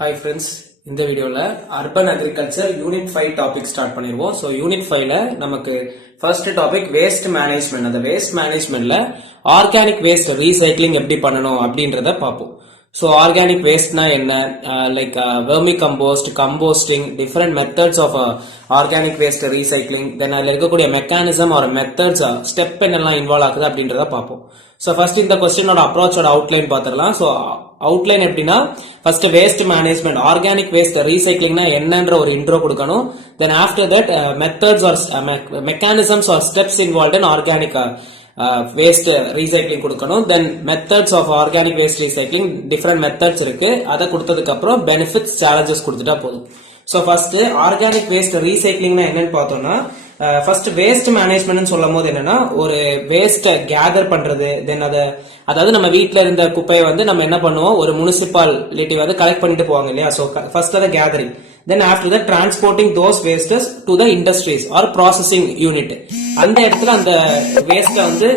Hi friends, இந்த வீடியோல urban agriculture unit 5 topic start பண்ணிடுவோம். ஸோ யூனிட் 5ல நமக்கு ஃபர்ஸ்ட் டாபிக் வேஸ்ட் மேனேஜ்மெண்ட். அந்த வேஸ்ட் மேனேஜ்மெண்ட்ல ஆர்கானிக் வேஸ்ட் ரீசைக்ளிங் எப்படி பண்ணணும் அப்படின்றத பார்ப்போம். ஸோ ஆர்கானிக் வேஸ்ட்னா என்ன, like vermicompost, composting, different methods of organic waste recycling, then அதில் இருக்கக்கூடிய மெக்கானிசம் ஒரு மெத்தட்ஸ் ஸ்டெப் என்னெல்லாம் இன்வால்வ் ஆகுது அப்படின்றத பார்ப்போம். ஸோ ஃபர்ஸ்ட் இந்த கொஸ்டினோட அப்ரோச்சோட அவுட்லைன் பார்த்துடலாம். ஸோ அவுட்லைன் எப்படின்னா, first waste management, organic waste ரீசைக்ளிங்னா என்னன்ற ஒரு இன்ட்ரோ கொடுக்கணும். Then after that methods or mechanisms or steps involve in organic waste recycling கொடுக்கணும். Then methods of organic waste recycling, different methods இருக்கு, அதை கொடுத்ததுக்கு அப்புறம் பெனிஃபிட்ஸ், சேலஞ்சஸ் கொடுத்துட்டா போதும். ஸோ ஃபர்ஸ்ட் ஆர்கானிக் வேஸ்ட் ரீசைக்ளிங்னா என்னன்னு பார்த்தோம்னா, ஃபர்ஸ்ட் வேஸ்ட் மேனேஜ்மெண்ட் சொல்லும் போது என்னன்னா, ஒரு வேஸ்ட் கேதர் பண்றது, தென் அதாவது நம்ம வீட்டில இருந்த குப்பையை வந்து நம்ம என்ன பண்ணுவோம், ஒரு முனிசிபாலிட்டி வந்து கலெக்ட் பண்ணிட்டு போவாங்க இல்லையா. ஸோ ஃபர்ஸ்ட் அதை gathering, then after that transporting those wastes to the industries or processing unit. அந்த இடத்துல அந்த வேஸ்ட வந்து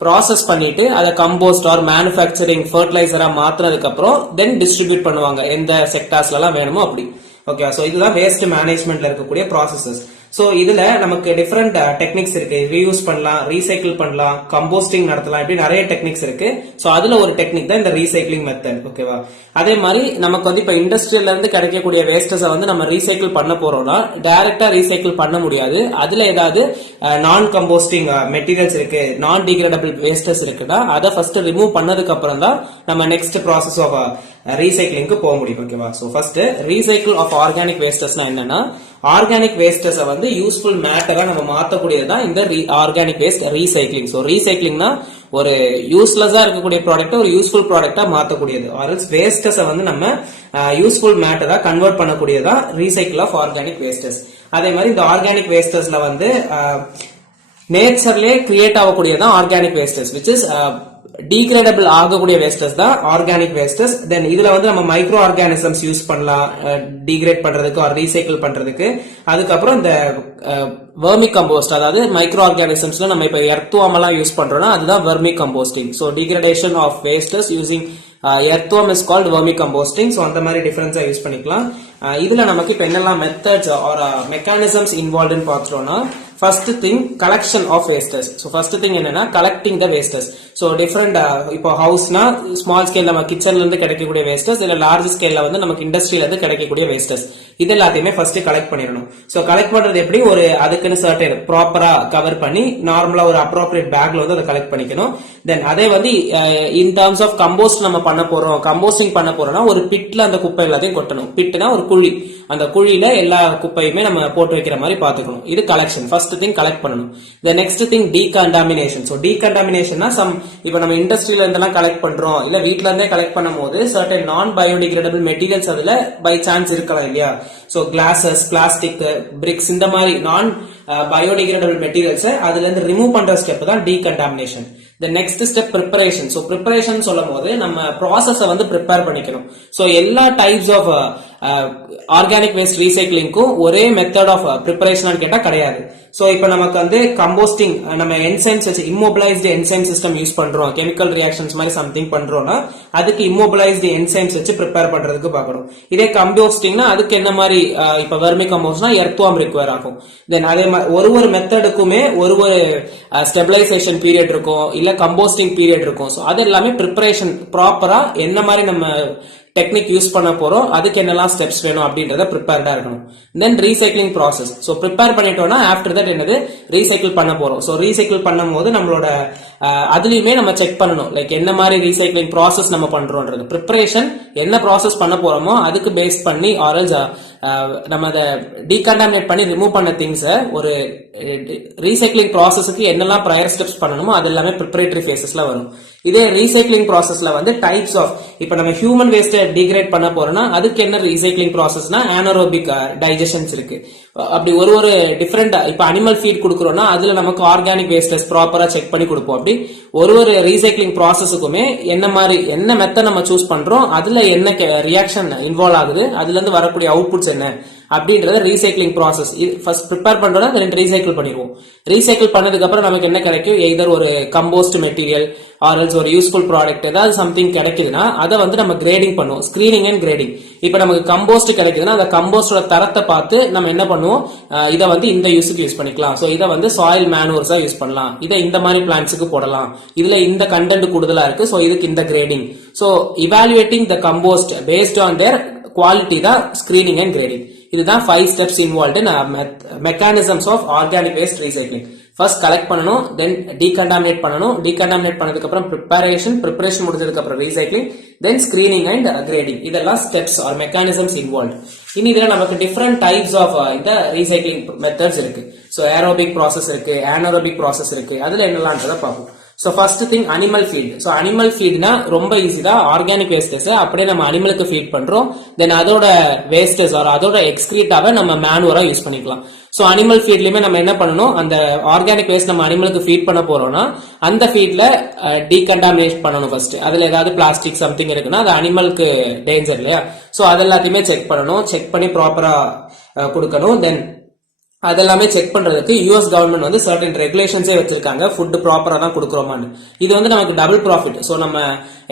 ப்ராசஸ் பண்ணிட்டு அதை கம்போஸ்ட் ஆர் மேனுஃபேக்சரிங் ஃபர்டிலைசரா மாத்தினதுக்கு அப்புறம் தென் டிஸ்ட்ரிபியூட் பண்ணுவாங்க எந்த செக்டார்ஸ்ல எல்லாம் வேணுமோ அப்படி. ஓகே, சோ இதுதான் வேஸ்ட் மேனேஜ்மெண்ட்ல இருக்கக்கூடிய ப்ராசஸஸ். சோ இதுல நமக்கு டிஃபரெண்ட் டெக்னிக்ஸ் இருக்கு. ரீயூஸ் பண்ணலாம், ரீசைக்கிள் பண்ணலாம், கம்போஸ்டிங் நடத்தலாம், இப்படி நிறைய டெக்னிக்ஸ் இருக்கு. சோ அதுல ஒரு டெக்னிக் தான் இந்த ரீசைக்ளிங் மெத்தட். ஓகேவா, அதே மாதிரி நமக்கு வந்து இப்ப இண்டஸ்ட்ரியில இருந்து கிடைக்கக்கூடிய வேஸ்டஸ் வந்து நம்ம ரீசைக்கிள் பண்ண போறோம்னா டைரக்டா ரீசைக்கிள் பண்ண முடியாது. அதுல ஏதாவது நான் கம்போஸ்டிங் மெட்டீரியல்ஸ் இருக்கு, நான் டிகிரேடபிள் வேஸ்டஸ் இருக்குன்னா அதை ஃபர்ஸ்ட் ரிமூவ் பண்ணதுக்கு அப்புறம் தான் நம்ம நெக்ஸ்ட் ப்ராசஸ் ஆஃப் ரீசைக்ளிங்க்கு போக முடியும். ஓகேவா, so first recycle of organic வேஸ்டஸ்னா என்னன்னா, ஆர்கானிக் வேஸ்டஸ் வந்து யூஸ்ஃபுல் மேட்டரா நம்ம மாத்தக்கூடியதான் இந்த ஆர்கானிக் வேஸ்ட் ரீசைக்ளிங். சோ ரீசைக்ளிங்னா ஒரு யூஸ்லெஸ்ஸா இருக்கக்கூடிய ப்ராடக்ட் ஒரு யூஸ்ஃபுல் ப்ராடக்டா மாத்தக்கூடியது, ஆர்எல்ஸ் வேஸ்டஸ் வந்து நம்ம யூஸ்ஃபுல் மேட்டரா கன்வெர்ட் பண்ணக்கூடியதான் ரீசைக்கிள் ஆஃப் ஆர்கானிக் வேஸ்டஸ். அதே மாதிரி இந்த ஆர்கானிக் வேஸ்டஸ்ல வந்து நேச்சர்லயே கிரியேட் ஆகக்கூடியதான் organic wastes, which is degradable ஆகக்கூடிய வேஸ்டஸ் தான் ஆர்கானிக் வேஸ்டஸ். தென் இதுல வந்து நம்ம மைக்ரோ ஆர்கானிசம்ஸ் யூஸ் பண்ணலாம் டீகிரேட் பண்றதுக்கு ஆர் ரீசைக்கிள் பண்றதுக்கு. அதுக்கப்புறம் இந்த வெர்மி கம்போஸ்ட், அதாவது மைக்ரோ ஆர்கானிசம்ஸ்ல நம்ம இப்ப எர்த்வார்ம் எல்லாம் யூஸ் பண்றோம்னா அதுதான் vermicomposting. So degradation of wastes using earthworm is called vermicomposting. So அந்த மாதிரி டிஃபரன்ஸா யூஸ் பண்ணிக்கலாம். இதுல நமக்கு இப்ப என்னெல்லாம் மெத்தட்ஸ் ஆர் மெக்கானிசம்ஸ் இன்வால்வ்னு பார்த்தோம்னா, first thing collection of wastes. So first thing என்னன்னா collecting the wastes. So different இப்போ ஹவுஸ்னா ஸ்மால் ஸ்கேல் நம்ம கிச்சன்ல இருந்து கிடைக்கக்கூடிய வேஸ்டஸ், இல்ல லார்ஜ் ஸ்கேல்ல வந்து நமக்கு இண்டஸ்ட்ரியில இருந்து கிடைக்கக்கூடிய வேஸ்டஸ், இது எல்லாத்தையுமே ஃபர்ஸ்ட் கலெக்ட் பண்ணிடணும். ஸோ கலெக்ட் பண்றது எப்படி, ஒரு அதுக்குன்னு சர்டன் ப்ராப்பரா கவர் பண்ணி நார்மலா ஒரு அப்ரோப்ரியேட் பேக்ல வந்து அதை கலெக்ட் பண்ணிக்கணும். தென் அதே வந்து இன் டர்ம்ஸ் ஆஃப் கம்போஸ்ட் நம்ம பண்ண போறோம், கம்போஸ்டிங் பண்ண போறோம்னா ஒரு பிட்ல அந்த குப்பை எல்லாத்தையும் கொட்டணும். பிட்னா ஒரு குழி, அந்த குழியில எல்லா குப்பையுமே நம்ம போட்டு வைக்கிற மாதிரி பாத்துக்கணும். இது கலெக்ஷன், ஃபர்ஸ்ட் திங் கலெக்ட் பண்ணணும். The next thing decontamination. So டீகண்டாமினேஷன்னா இப்ப நம்ம இண்டஸ்ட்ரியில இருந்தெல்லாம் கலெக்ட் பண்றோம், இல்ல வீட்ல இருந்தே கலெக்ட் பண்ணும் போது சர்டன் நான் பயோடிகிரேடபிள் மெட்டீரியல்ஸ் அதுல பை சான்ஸ் இருக்கலாம் இல்லையா. ஸோ கிளாஸஸ், பிளாஸ்டிக், பிரிக்ஸ், இந்த மாதிரி நான் பயோடிகிரேடபிள் மெட்டீரியல்ஸ் அதுல இருந்து ரிமூவ் பண்ற ஸ்டெப் தான் decontamination. The next step preparation. So preparation சொல்லும் போது நம்ம ப்ராசஸ வந்து ப்ரிப்பேர் பண்ணிக்கணும். ஸோ எல்லா டைப்ஸ் ஆஃப் ஆர்கானிக் வேஸ்ட் ரீசைக்ளிங்க்கும் ஒரே மெத்தட் ஆஃப் ப்ரிப்பரேஷன் கேட்டா கிடையாது. ஸோ இப்போ நமக்கு வந்து கம்போஸ்டிங் நம்ம என்சைம்ஸ் வச்சு இம்மோபிளைஸ்டு என்சைம் சிஸ்டம் யூஸ் பண்றோம், கெமிக்கல் ரியாக்ஷன்ஸ் மாதிரி சம்திங் பண்றோம்னா அதுக்கு இம்மோபிளைஸ்டு என்சைம்ஸ் வச்சு ப்ரிப்பேர் பண்றதுக்கு பார்க்கணும். இதே கம்போஸ்டிங்னா அதுக்கு என்ன மாதிரி, இப்போ வெர்மி கம்போஸ்ட்னா எர்த்வார்ம் ரிக்வயர் ஆகும். தென் அதே மாதிரி ஒரு மெத்தடுக்குமே ஒரு ஸ்டெபிலைசேஷன் பீரியட் இருக்கும், இல்ல கம்போஸ்டிங் பீரியட் இருக்கும். ஸோ அது எல்லாமே ப்ரிப்பரேஷன் ப்ராப்பரா என்ன மாதிரி நம்ம டெக்னிக் யூஸ் பண்ண போறோம், அதுக்கு என்னெல்லாம் ஸ்டெப்ஸ் வேணும் அப்படின்றத ப்ரிப்பேர்டா இருக்கணும். தென் ரீசைக்ளிங் ப்ராசஸ். ஸோ ப்ரிப்பேர் பண்ணிட்டோம்னா ஆஃப்டர் தட் என்னது ரீசைக்கிள் பண்ண போறோம். ஸோ ரீசைக்கிள் பண்ணும் போது நம்மளோட அதுலயுமே நம்ம செக் பண்ணணும், லைக் என்ன மாதிரி ரீசைக்ளிங் ப்ராசஸ் நம்ம பண்றோம்ன்றது. ப்ரிப்பரேஷன் என்ன ப்ராசஸ் பண்ண போறோமோ அதுக்கு பேஸ் பண்ணி ஆரல்ஸ் நம்ம அதை டீகண்டாமினேட் பண்ணி ரிமூவ் பண்ண திங்ஸை ஒரு ரீசைக்ளிங் ப்ராசஸுக்கு என்னெல்லாம் ப்ரையர் ஸ்டெப்ஸ் பண்ணணுமோ அது எல்லாமே ப்ரிப்பரேட்டரி ஃபேசஸ்ல வரும். இதே ரீசைக்ளிங் ப்ராசஸ்ல வந்து டைப்ஸ் ஆஃப், இப்ப நம்ம ஹியூமன் வேஸ்ட் டிகிரேட் பண்ண போறோம்னா அதுக்கு என்ன ரீசைக்ளிங் ப்ராசஸ்னா ஆனரோபிக் டைஜஷன்ஸ் இருக்கு. அப்படி ஒரு டிஃபரெண்ட், இப்ப அனிமல் ஃபீட் கொடுக்குறோம்னா அதுல நமக்கு ஆர்கானிக் வேஸ்டஸ் ப்ராப்பரா செக் பண்ணி கொடுப்போம். அப்படி ஒரு ரீசைக்ளிங் ப்ராசஸுக்குமே என்ன மெத்தட் நம்ம சூஸ் பண்றோம், அதுல என்ன ரியாக்ஷன் இன்வால்வ் ஆகுது, அதுல இருந்து வரக்கூடிய அவுட்புட்ஸ் என்ன அப்படின்றத ரீசைக்ளிங் ப்ராசஸ் ஃபர்ஸ்ட் ப்ரிப்பேர் பண்றோம்னா தென் ரீசைக்கிள் பண்ணிடுவோம். ரீசைக்கிள் பண்ணதுக்கு அப்புறம் நமக்கு என்ன கிடைக்கும், எய்தர் ஒரு கம்போஸ்ட் மெட்டீரியல் ஆர்எல்ஸ் ஒரு யூஸ்ஃபுல் ப்ராடக்ட் ஏதாவது சம்திங் கிடைக்குதுன்னா அதை வந்து நம்ம கிரேடிங் பண்ணுவோம், ஸ்கிரீனிங் அண்ட் கிரேடிங். இப்ப நமக்கு கம்போஸ்ட் கிடைக்குதுன்னா அந்த கம்போஸ்டோட தரத்தை பார்த்து நம்ம என்ன பண்ணுவோம், இதை வந்து இந்த யூஸுக்கு யூஸ் பண்ணிக்கலாம், ஸோ இதை வந்து சாயில் மேனுவர்ஸா யூஸ் பண்ணலாம், இதை இந்த மாதிரி பிளான்ட்ஸுக்கு போடலாம், இதுல இந்த கண்டென்ட் கூடுதலா இருக்கு, ஸோ இதுக்கு இந்த grading. So evaluating the compost based on their quality தான் ஸ்கிரீனிங் அண்ட் கிரேடிங். இதுதான் 5 steps involved in mechanisms of organic waste recycling. First collect பண்ணணும், தென் டீகண்டாமினேட் பண்ணணும், டீகண்டாமினேட் பண்ணதுக்கு அப்புறம் ப்ரிப்பரேஷன் முடிஞ்சதுக்கு அப்புறம் recycling, then screening and grading. இதெல்லாம் ஸ்டெப்ஸ் ஆர் மெக்கானிசம்ஸ் இன்வால்வ். இனி இதுல நமக்கு டிஃபரெண்ட் டைப்ஸ் ஆஃப் இந்த ரீசைக்ளிங் மெத்தட்ஸ் இருக்கு. ஸோ ஏரோபிக் ப்ராசஸ் இருக்கு, ஆனரோபிக் ப்ராசஸ் இருக்கு. அதுல என்னெல்லாம்ன்றத பார்ப்போம். So first thing animal feed. So animal ஃபீட்னா ரொம்ப ஈஸி தான், ஆர்கானிக் வேஸ்டஸ் அப்படியே நம்ம அனிமலுக்கு ஃபீட் பண்றோம், தென் அதோட வேஸ்டஸ் ஆர் அதோட எக்ஸ்கிரீட்டாவை நம்ம மேனுவரா யூஸ் பண்ணிக்கலாம். ஸோ அனிமல் ஃபீட்லயுமே நம்ம என்ன பண்ணணும், அந்த ஆர்கானிக் வேஸ்ட் நம்ம அனிமலுக்கு ஃபீட் பண்ண போறோம்னா அந்த ஃபீட்ல டீகண்டாமினேட் பண்ணணும் ஃபர்ஸ்ட். அதுல ஏதாவது பிளாஸ்டிக் சம்திங் இருக்குன்னா அது அனிமலுக்கு டேஞ்சர் இல்லையா, ஸோ அதெல்லாத்தையுமே செக் பண்ணணும், செக் பண்ணி ப்ராப்பரா கொடுக்கணும். தென் அதெல்லாமே செக் பண்றதுக்கு யூஎஸ் கவர்மெண்ட் வந்து சர்டன் ரெகுலேஷன்ஸே வச்சிருக்காங்க, ஃபுட் ப்ராப்பரா தான் கொடுக்குறோமான்னு. இது வந்து நமக்கு டபுள் ப்ராஃபிட். ஸோ நம்ம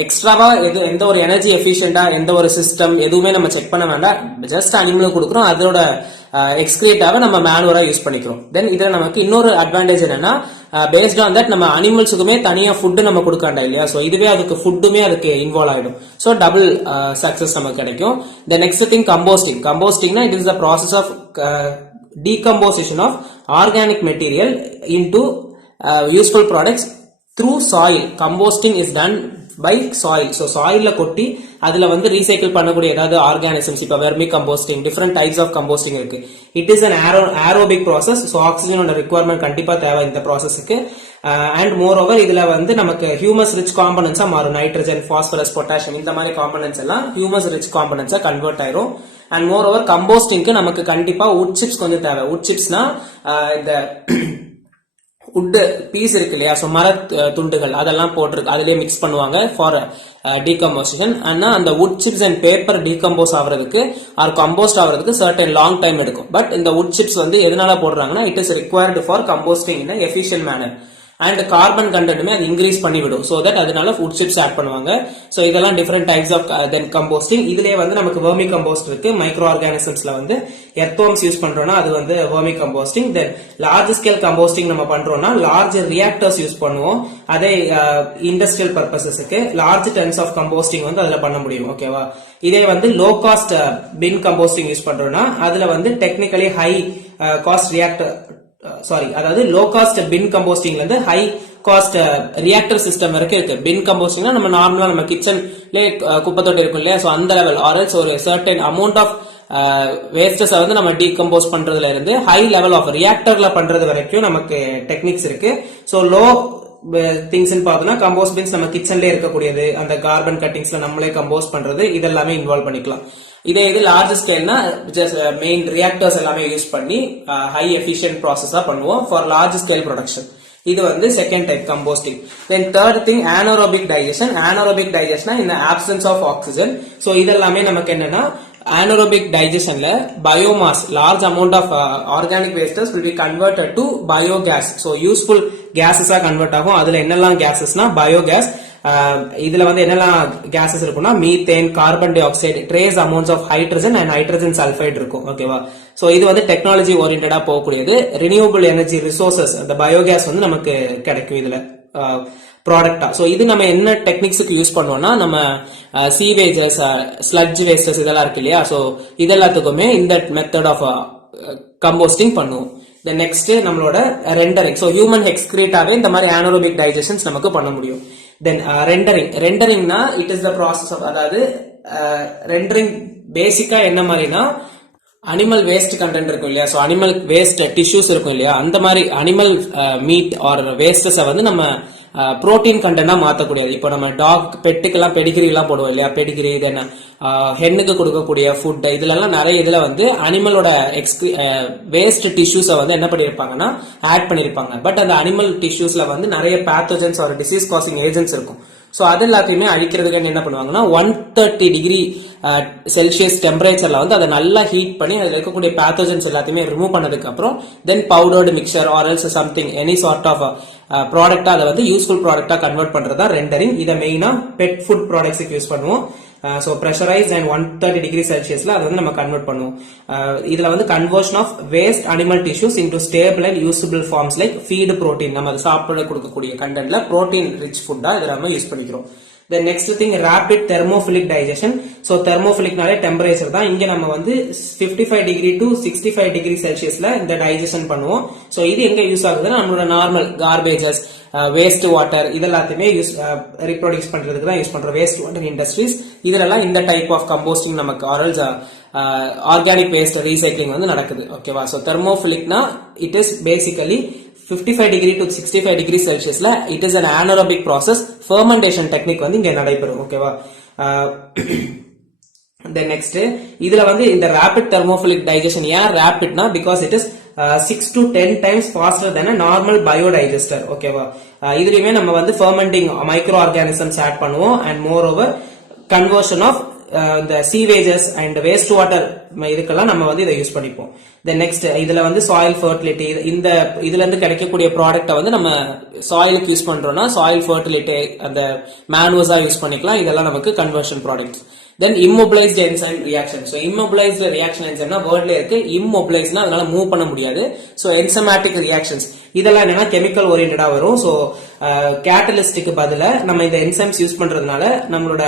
எக்ஸ்ட்ராவா எந்த ஒரு எனர்ஜி எஃபிஷியன்டா எந்த ஒரு சிஸ்டம் எதுவுமே நம்ம செக் பண்ண வேண்டாம், ஜஸ்ட் அனிமலுக்கு கொடுக்குறோம், அதோட எக்ஸ்கிரீட்டாவை நம்ம மேனுவலா யூஸ் பண்ணிக்கிறோம். தென் இதுல நமக்கு இன்னொரு அட்வான்டேஜ் என்னன்னா, பேஸ்ட் ஆன் தட் நம்ம அனிமல்ஸுக்குமே தனியா ஃபுட் நம்ம கொடுக்க வேண்டாம் இல்லையா, ஸோ இதுவே அதுக்கு ஃபுட்டுமே அதுக்கு இன்வால்வ் ஆயிடும். ஸோ டபுள் சக்சஸ் நமக்கு கிடைக்கும். The next thing composting. கம்போஸ்டிங்னா it is the process of decomposition of organic material into useful products through soil. Composting is done by soil. So soilல கொட்டி அதுல வந்து ரீசைக்கிள் பண்ணக்கூடிய ஏதாவது ஆர்கானிசம்ஸ், இப்ப vermicomposting, different types of composting இருக்கு. It is an aerobic process. So ஆக்சிஜனோட requirement கண்டிப்பா தேவை இந்த ப்ராசஸ்க்கு. அண்ட் மோர் ஓவர் இதுல வந்து நமக்கு ஹியூமஸ் ரிச் காம்பனன்ஸா மாறும், நைட்ரஜன், பாஸ்பரஸ், பொட்டாசியம் இந்த மாதிரி காம்பனன்ஸ் எல்லாம் ஹியூமஸ் ரிச் காம்பனன்ஸா கன்வெர்ட் ஆயிரும். அண்ட் மோர் ஓவர் கம்போஸ்டிங்க்கு நமக்கு கண்டிப்பா உட் சிப்ஸ் கொஞ்சம் தேவை. உட் சிப்ஸ்னா இந்த உட் பீஸ் இருக்கு இல்லையா, ஸோ மர துண்டுகள் அதெல்லாம் போட்டிருக்கு, அதுலயே மிக்ஸ் பண்ணுவாங்க ஃபார் டீகம்போசிஷன். ஆனா அந்த wood chips and paper decompose ஆகிறதுக்கு ஆர் கம்போஸ்ட் ஆகிறதுக்கு சர்டன் லாங் டைம் எடுக்கும். பட் இந்த உட் சிப்ஸ் வந்து எதனால போடுறாங்கன்னா, it is required for composting in efficient manner. And carbon கண்டென்ட்டுமே அது இன்க்ரீஸ் பண்ணி விடும், ஸோ தட் அதனால ஃபுட் சிப்ஸ் ஆட் பண்ணுவாங்க. ஸோ இதெல்லாம் different types of then composting. இதுலேயே வந்து நமக்கு வெர்மி கம்போஸ்ட் இருக்கு, மைக்ரோ ஆர்கானிசம்ஸ்ல வந்து எர்த்வார்ம்ஸ் யூஸ் பண்றோம்னா அது வந்து வெர்மி கம்போஸ்டிங். தென் லார்ஜ் ஸ்கேல் கம்போஸ்டிங் நம்ம பண்றோம்னா லார்ஜ் ரியாக்டர்ஸ் யூஸ் பண்ணுவோம், அதே இண்டஸ்ட்ரியல் பர்பஸஸ்க்கு லார்ஜ் டன்ஸ் ஆஃப் கம்போஸ்டிங் வந்து அதுல பண்ண முடியும். ஓகேவா, இதே வந்து low cost bin composting use பண்றோம்னா அதுல வந்து டெக்னிக்கலி ஹை காஸ்ட் ரியாக்டர் அதாவது லோ காஸ்ட் பின் கம்போஸ்டிங்ல இருந்து ஹை காஸ்ட் ரியாக்டர் சிஸ்டம் வரைக்கும் இருக்கு. பின் கம்போஸ்டிங்னா நம்ம நார்மலா நம்ம கிச்சன்ல குப்பை தொட்டி இருக்கும் இல்லையா, ஸோ அந்த லெவல் ஆர்எல்ஸ் ஒரு சர்டன் அமௌண்ட் ஆஃப் வேஸ்டஸ் வந்து நம்ம டீகம்போஸ் பண்றதுல இருந்து ஹை லெவல் ஆஃப் ரியாக்டர்ல பண்றது வரைக்கும் நமக்கு டெக்னிக்ஸ் இருக்கு. ஸோ லோ திங்ஸ் பார்த்தோம்னா கம்போஸ்ட் பின்ஸ் நம்ம கிச்சன்ல இருக்கக்கூடியது, அந்த கார்பன் கட்டிங்ஸ்ல நம்மளே கம்போஸ் பண்றது, இதெல்லாமே இன்வால்வ் பண்ணிக்கலாம். இதே இது லார்ஜ் ஸ்கேல்னா மெயின் ரியாக்டர்ஸ் எல்லாமே யூஸ் பண்ணி ஹை எஃபிஷியன்ட் ப்ராசஸா பண்ணுவோம் ஃபார் லார்ஜ் ஸ்கேல் ப்ரொடக்ஷன். இது வந்து second type composting. Then third thing anaerobic digestion. anaerobic digestion in the absence of oxygen. So இதெல்லாமே நமக்கு என்னன்னா, anaerobic digestionல biomass large amount of organic wastes will be converted to biogas. So useful gases convert ஆகும். அதுல என்னெல்லாம் gases-னா biogas. இதுல வந்து என்னெல்லாம் gases இருக்கும்னா methane, carbon dioxide, trace amounts of hydrogen and hydrogen sulphide இருக்கும். ஓகேவா, சோ இது வந்து டெக்னாலஜி ஓரியன்டா போகக்கூடியது. ரினியூவபிள் எனர்ஜி ரிசோர்சஸ் அந்த பயோகேஸ் வந்து நமக்கு கிடைக்கும் இதுல ப்ராடக்டா. சோ இது நம்ம என்ன டெக்னிக்ஸுக்கு யூஸ் பண்ணுவோம்னா, நம்ம சீவேஜஸ், ஸ்லட்ஜ் வேஸ்டஸ் இதெல்லாம் இருக்கு இல்லையா, சோ இதெல்லாத்துக்குமே இந்த மெத்தட் ஆஃப் கம்போஸ்டிங் பண்ணுவோம். நெக்ஸ்ட் நம்மளோட ரெண்டரிங். சோ ஹியூமன் எக்ஸ்கிரீட்டாவே இந்த மாதிரி anaerobic digestions நமக்கு பண்ண முடியும். தென் ரெண்டரிங்னா it is the process of, அதாவது ரெண்டரிங் பேசிக்கா என்ன மாதிரினா, அனிமல் வேஸ்ட் கண்டென்ட் இருக்கும் இல்லையா, ஸோ அனிமல் வேஸ்ட் டிஷ்யூஸ் இருக்கும் இல்லையா, அந்த மாதிரி அனிமல் மீட் ஆர் வேஸ்டஸை வந்து நம்ம புரோட்டீன் கண்டென்ட்டா மாற்றக்கூடியது. இப்போ நம்ம டாக் பெட்டுக்கெல்லாம் பெடிகிரி எல்லாம் போடுவோம் இல்லையா, பெடிகிரி தென் ஹென்னுக்கு கொடுக்கக்கூடிய ஃபுட், இதுலலாம் நிறைய இதுல வந்து அனிமலோட வேஸ்ட் டிஷ்யூஸை வந்து என்ன பண்ணியிருப்பாங்கன்னா ஆட் பண்ணியிருப்பாங்க. பட் அந்த அனிமல் டிஷ்யூஸ்ல வந்து நிறைய பேத்தோஜன்ஸ் ஒரு டிசீஸ் காசிங் ஏஜென்ட்ஸ் இருக்கும். ஸோ அது எல்லாத்தையுமே அழிக்கிறதுக்கு என்ன பண்ணுவாங்கன்னா 130 டிகிரி செல்சியஸ் டெம்பரேச்சர்ல வந்து அதை நல்லா ஹீட் பண்ணி அதில் இருக்கக்கூடிய பேத்தோஜன்ஸ் எல்லாத்தையுமே ரிமூவ் பண்ணதுக்கு அப்புறம் then powdered mixture or else something any sort of ப்ராடக்டா அதை வந்து யூஸ்ஃபுல் ப்ராடக்டா கன்வெர்ட் பண்றதா ரெண்டரிங். இதை மெயினா பெட் ஃபுட் ப்ராடக்ட்ஸுக்கு யூஸ் பண்ணுவோம். ஸோ ப்ரெஷரைஸ்ட் அண்ட் 130 டிகிரி செல்சியஸ்ல அதை வந்து நம்ம கன்வெர்ட் பண்ணுவோம். இதுல வந்து conversion of waste animal tissues into stable and usable forms like feed protein, நம்ம அதை சாப்பிட கொடுக்கக்கூடிய கண்டென்ட்ல ப்ரோட்டீன் ரிச் ஃபுட்டா இதை நம்ம யூஸ் பண்ணிக்கிறோம். The next thing, rapid thermophilic digestion. So thermophilic நாலே டெம்பரேச்சர் தான். இங்க நம்ம வந்து 55 டிகிரி டு 65 டிகிரி செல்சியஸ்ல இந்த டைஜஷன் பண்ணுவோம். சோ இது எங்க யூஸ் ஆகுதுன்னா நம்மளோட நார்மல் கார்பேஜஸ், வேஸ்ட் வாட்டர் இதெல்லாத்தையுமே யூஸ் ரீப்ரொடியூஸ் பண்றதுக்கு தான் யூஸ் பண்றோம். வேஸ்ட் வாட்டர் இண்டஸ்ட்ரீஸ் இதெல்லாம் இந்த டைப் ஆஃப் கம்போஸ்டிங் நமக்கு ஆரல்ஸ் ஆர்கானிக் வேஸ்ட் ரீசைக்ளிங் வந்து நடக்குது. ஓகேவா? சோ தெர்மோஃபிலிக்னா it is basically 55 degree to 65 degree செல்சியஸ்ல it is an anaerobic process fermentation technique வந்து இங்க நடைபெறும். ஓகேவா? தென் நெக்ஸ்ட் இதுல வந்து இந்த ரேபிட் தெர்மோஃபிலிக் டைஜஷன் ஏன் ரேபிட்னா because it is 6 to 10 times faster than a normal biodigester. ஓகேவா? இதுலயுமே நம்ம வந்து ஃபெர்மெண்டிங் மைக்ரோ ஆர்கானிசம்ஸ் ஆட் பண்ணுவோம் and moreover conversion of இந்த சீவேஜஸ் அண்ட் வேஸ்ட் வாட்டர் இதுக்கெல்லாம் நம்ம வந்து இதை யூஸ் பண்ணிப்போம். தென் நெக்ஸ்ட் இதுல வந்து சாயில் ஃபர்டிலிட்டி, இந்த இதுல இருந்து கிடைக்கக்கூடிய ப்ராடக்ட்டை வந்து நம்ம சாயிலுக்கு யூஸ் பண்றோம்னா சாயில் ஃபர்டிலிட்டி அந்த மேனுவஸா யூஸ் பண்ணிக்கலாம். இதெல்லாம் நமக்கு கன்வர்ஷன் ப்ராடக்ட்ஸ். தென் immobilized enzyme reaction. So immobilized reaction enzyme னா வேர்ட்ல இருக்கு. immobilizedனா அதனால மூவ் பண்ண முடியாது. So enzymatic reactions இதெல்லாம் என்னன்னா கெமிக்கல் ஓரியன்டா வரும். சோ கேட்டலிஸ்டுக்கு பதிலா நம்ம இந்த என்சைம்ஸ் யூஸ் பண்றதுனால நம்மளோட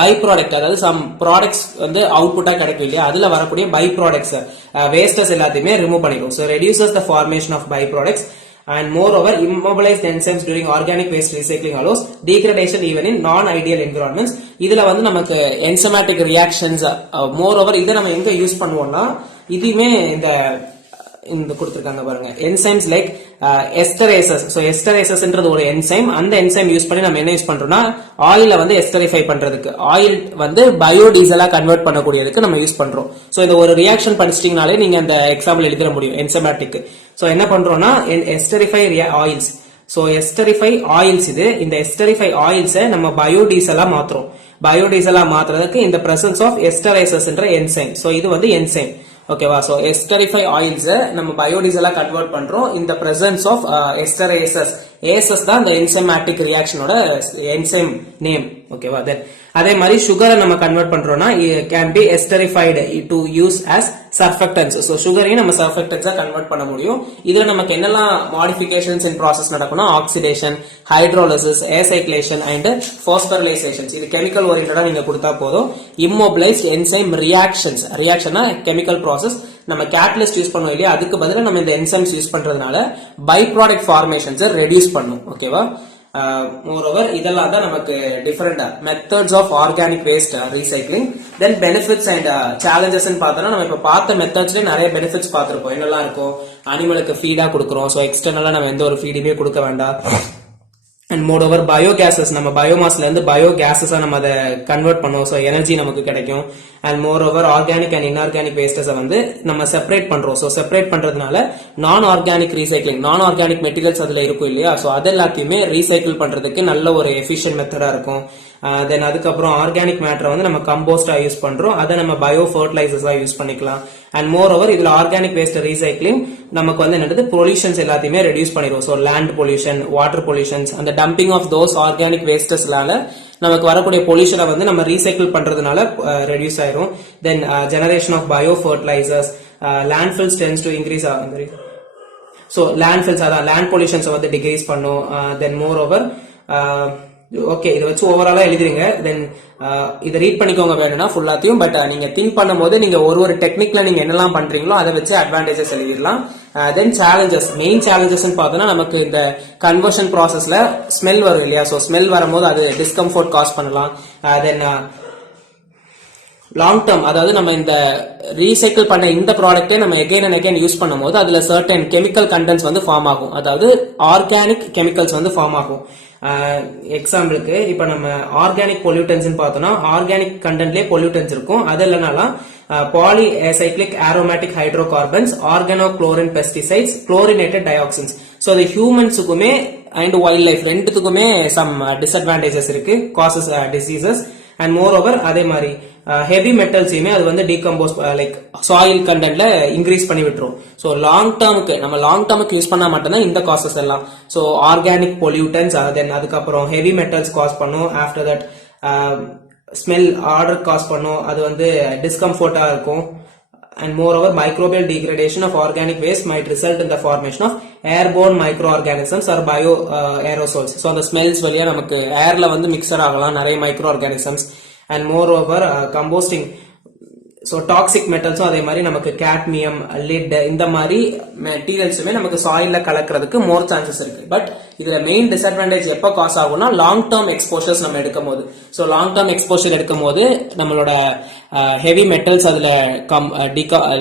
பை ப்ராடக்ட், அதாவது சம் ப்ராடக்ட்ஸ் வந்து அவுட்புட்டா கிடைக்கும் இல்லையா, அதுல வரக்கூடிய பை ப்ராடக்ட்ஸ் வேஸ்டஸ் எல்லாத்தையுமே ரிமூவ் பண்ணிடும். So reduces the formation of by products and moreover immobilized enzymes during organic waste recycling allows degradation even in non-ideal environments. இதுல வந்து நமக்கு enzymatic reactions moreover இதை நம்ம எங்க யூஸ் பண்ணுவோம்னா இதுமே இந்த கொடுத்திருக்காங்க பாருங்க என்சைம்ஸ் லைக் எஸ்டரேசஸ். சோ எஸ்டரேசஸ்ன்றது ஒரு என்சைம். அந்த என்சைம் யூஸ் பண்ணி நம்ம என்ன யூஸ் பண்றோம்னா ஆயில வந்து எஸ்டரிஃபை பண்றதுக்கு, ஆயில் வந்து பயோடீசலா கன்வெர்ட் பண்ணக்கூடியதுக்கு நம்ம யூஸ் பண்றோம். சோ இந்த ஒரு ரியாக்ஷன் படிச்சிட்டீங்கனாலே நீங்க அந்த எக்ஸாம்பிள் எழுதிட முடியும் என்சைமேட்டிக். சோ என்ன பண்றோம்னா எஸ்டரிஃபை ஆயில்ஸ். சோ எஸ்டரிஃபை ஆயில்ஸ் இந்த எஸ்டரிஃபை ஆயில்ஸை நம்ம பயோடீசலா மாத்துறோம். பயோடீசலா மாத்துறதுக்கு இந்த பிரசன்ஸ் ஆஃப் எஸ்டரேசஸ்ன்ற என்சைம். சோ இது வந்து என்சைம். ஓகேவா? சோ எஸ்டரிஃபை ஆயில்ஸ் நம்ம பயோடீசலா கன்வெர்ட் பண்றோம் இந்த பிரசன்ஸ் ஆஃப் எஸ்டரேசஸ். ஏசஸ் தான் இந்த என்சைமேட்டிக் ரியாக்ஷனோட என்சைம் நேம். ஓகேவா? தென் அதே மாதிரி சுகரை நம்ம கன்வெர்ட் பண்றோம்னா can be esterified to use as surfactants. So சுகரையும் நம்ம சர்ஃபெக்டன்ஸா கன்வெர்ட் பண்ண முடியும். இதுல நமக்கு என்னெல்லாம் மாடிஃபிகேஷன்ஸ் இன் ப்ராசஸ் நடக்கும்னா oxidation, hydrolysis, acylation and phosphorylations. இது கெமிக்கல் ஓரியன்டா நீங்க கொடுத்தா போதும். இம்மொபிலைஸ்ட் என்சைம் ரியாக்ஷன்ஸ், ரியாக்ஷனா கெமிக்கல் ப்ராசஸ் நம்ம கேட்டலிஸ்ட் யூஸ் பண்ணுவோம் இல்லையா, அதுக்கு பதிலா நம்ம இந்த என்சைம்ஸ் யூஸ் பண்றதுனால பை ப்ராடக்ட் ஃபார்மேஷன்ஸ் ரெடியூஸ் பண்ணும். ஓகேவா? moreover இதெல்லாம் தான் நமக்கு different methods of organic waste recycling. Then benefits and challenges பார்த்தோம்னா நம்ம இப்ப பார்த்த மெத்தட்ஸ்ல நிறைய பெனிஃபிட்ஸ் பார்த்திருப்போம். என்னெல்லாம் இருக்கும்? அனிமலுக்கு ஃபீடா கொடுக்குறோம். ஸோ எக்ஸ்டர்னலா நம்ம எந்த ஒரு ஃபீடுமே கொடுக்க வேண்டாம். அண்ட் மோரோவர் பயோகேசஸ், நம்ம பயோமாஸ்ல இருந்து பயோகேசஸா நம்ம அதை கன்வெர்ட் பண்ணுவோம். ஸோ எனர்ஜி நமக்கு கிடைக்கும். And moreover organic and inorganic வேஸ்டஸை வந்து நம்ம செப்பரேட் பண்றோம். ஸோ செப்பரேட் பண்றதுனால non organic recycling, non organic materials அதுல இருக்கும் இல்லையா, ஸோ அது எல்லாத்தையுமே ரீசைக்கிள் பண்றதுக்கு நல்ல ஒரு எஃபிஷியன்ட் மெத்தடா இருக்கும். தென் அதுக்கப்புறம் ஆர்கானிக் மேட்டரை வந்து நம்ம கம்போஸ்டா யூஸ் பண்றோம். அதை நம்ம பயோ ஃபர்டிலைசர்ஸா யூஸ் பண்ணிக்கலாம். அண்ட் மோர் ஓவர் இதுல ஆர்கானிக் வேஸ்ட் ரீசைக்ளிங் நமக்கு வந்து என்னது பொல்யூஷன்ஸ் எல்லாத்தையுமே ரெடியூஸ் பண்ணிடுவோம். So land pollution, water pollutions, அந்த டம்பிங் ஆஃப் தோஸ் ஆர்கானிக் வேஸ்டஸ்னால நமக்கு வரக்கூடிய பொல்யூஷனை வந்து நம்ம ரீசைக்கிள் பண்றதுனால ரெடியூஸ் ஆயிரும். Then generation of bio fertilisers, landfills tends to increase ஆகும். ஸோ லேண்ட்ஃபில்ஸ் அதான் லேண்ட் பொல்யூஷன்ஸை வந்து டிக்ரீஸ் பண்ணும். தென் மோர் ஓவர் ஓகே இதை வச்சு ஓவராலா எழுதிருங்க. தென் இதை ரீட் பண்ணிக்கோங்க வேணும்னா ஃபுல்லாத்தையும். பட் நீங்க திங்க் பண்ணும்போது நீங்க ஒரு டெக்னிக்ல நீங்க என்னெல்லாம் பண்றீங்களோ அதை வச்சு அட்வான்டேஜஸ் எழுதிடலாம். தென் சேலஞ்சஸ், மெயின் சேலஞ்சஸ் பார்த்தோம்னா நமக்கு இந்த கன்வர்ஷன் ப்ராசஸ்ல ஸ்மெல் வரும் இல்லையா, ஸோ ஸ்மெல் வரும்போது அது டிஸ்கம்ஃபர்ட் காஸ் பண்ணலாம். தென் லாங் டேர்ம், அதாவது நம்ம இந்த ரீசைக்கிள் பண்ண இந்த ப்ராடக்டே நம்ம எகைன் அண்ட் எகைன் யூஸ் பண்ணும்போது அதுல சர்டன் கெமிக்கல் கண்டென்ட்ஸ் வந்து ஃபார்ம் ஆகும். அதாவது ஆர்கானிக் கெமிக்கல்ஸ் வந்து ஃபார்ம் ஆகும். எக்ஸாம்பிளுக்கு இப்ப நம்ம ஆர்கானிக் பொல்யூட்டன்ஸ் பார்த்தோம்னா ஆர்கானிக் கண்டென்ட்லயே பொல்யூட்டன்ஸ் இருக்கும். அது இல்லைனாலாம் polycyclic aromatic hydrocarbons, organochlorine pesticides, chlorinated dioxins. So அது ஹியூமன்ஸுக்குமே அண்ட் வைல்ட் லைஃப் ரெண்டுத்துக்குமே சம் டிஸ்அட்வான்டேஜஸ் இருக்கு, causes diseases. And moreover அதே மாதிரி ஹெவி மெட்டல்ஸையுமே அது வந்து டீகம்போஸ் லைக் சாயில் கண்டென்ட்ல இன்க்ரீஸ் பண்ணி விட்டுரும். ஸோ லாங் டேர்முக்கு யூஸ் பண்ணா மட்டும்தான் இந்த காசஸ் எல்லாம். ஸோ ஆர்கானிக் பொல்யூட்டன்ஸ், தென் அதுக்கப்புறம் ஹெவி மெட்டல்ஸ் காஸ் பண்ணும். After that smell odour cause பண்ணும், அது வந்து டிஸ்கம்ஃபர்ட்டா இருக்கும். And moreover, microbial degradation of organic waste might result in the formation of airborne microorganisms or bio aerosols. So the smells வழியா நமக்கு ஏர்ல வந்து மிக்சர் ஆகலாம் நிறைய microorganisms. And moreover composting, so toxic மெட்டல்ஸும் அதே மாதிரி நமக்கு கேட்மியம், லிட் இந்த மாதிரி மெட்டீரியல்ஸுமே நமக்கு சாயில்ல கலக்கிறதுக்கு மோர் சான்சஸ் இருக்கு. பட் இதுல மெயின் டிஸ்அட்வான்டேஜ் எப்போ காஸ் ஆகும்னா லாங் டேர்ம் எக்ஸ்போஷர்ஸ் நம்ம எடுக்கும் போது. ஸோ லாங் டேர்ம் எக்ஸ்போஷர் எடுக்கும் போது நம்மளோட ஹெவி மெட்டல்ஸ் அதுல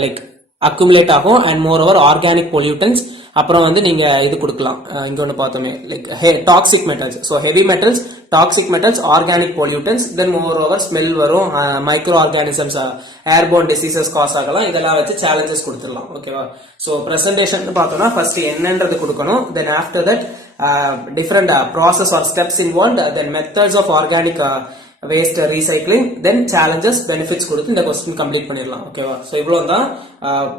லைக் அக்குமுலேட் ஆகும். And moreover organic pollutants, அப்புறம் வந்து நீங்க இது கொடுக்கலாம், இங்க ஒன்று பார்த்தோமே like toxic metals. So heavy metals, toxic metals, organic pollutants, then moreover smell வரும், microorganisms, airborne diseases cause ஆகலாம். இதெல்லாம் வச்சு சேலஞ்சஸ் கொடுத்துடலாம். ஓகேவா? ஸோ பிரசன்டேஷன் பார்த்தோம்னா ஃபர்ஸ்ட் என்னன்றது கொடுக்கணும். Then after that different process are steps involve, then methods of organic waste recycling, then challenges, benefits கொடுத்து இந்த கொஸ்டின் கம்ப்ளீட் பண்ணிடலாம். ஓகேவா? ஸோ இவ்வளோ தான்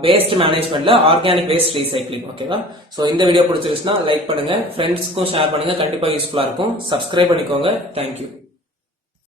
வேஸ்ட் மேனேஜ்மெண்ட்ல ஆர்கானிக் வேஸ்ட் ரீசைக்ளிங். ஓகேவா? ஸோ இந்த வீடியோ பிடிச்சிருச்சுன்னா லைக் பண்ணுங்க, ஃப்ரெண்ட்ஸ்க்கும் ஷேர் பண்ணுங்க, கண்டிப்பா யூஸ்ஃபுல்லா இருக்கும். சப்ஸ்கிரைப் பண்ணிக்கோங்க. தேங்க்யூ.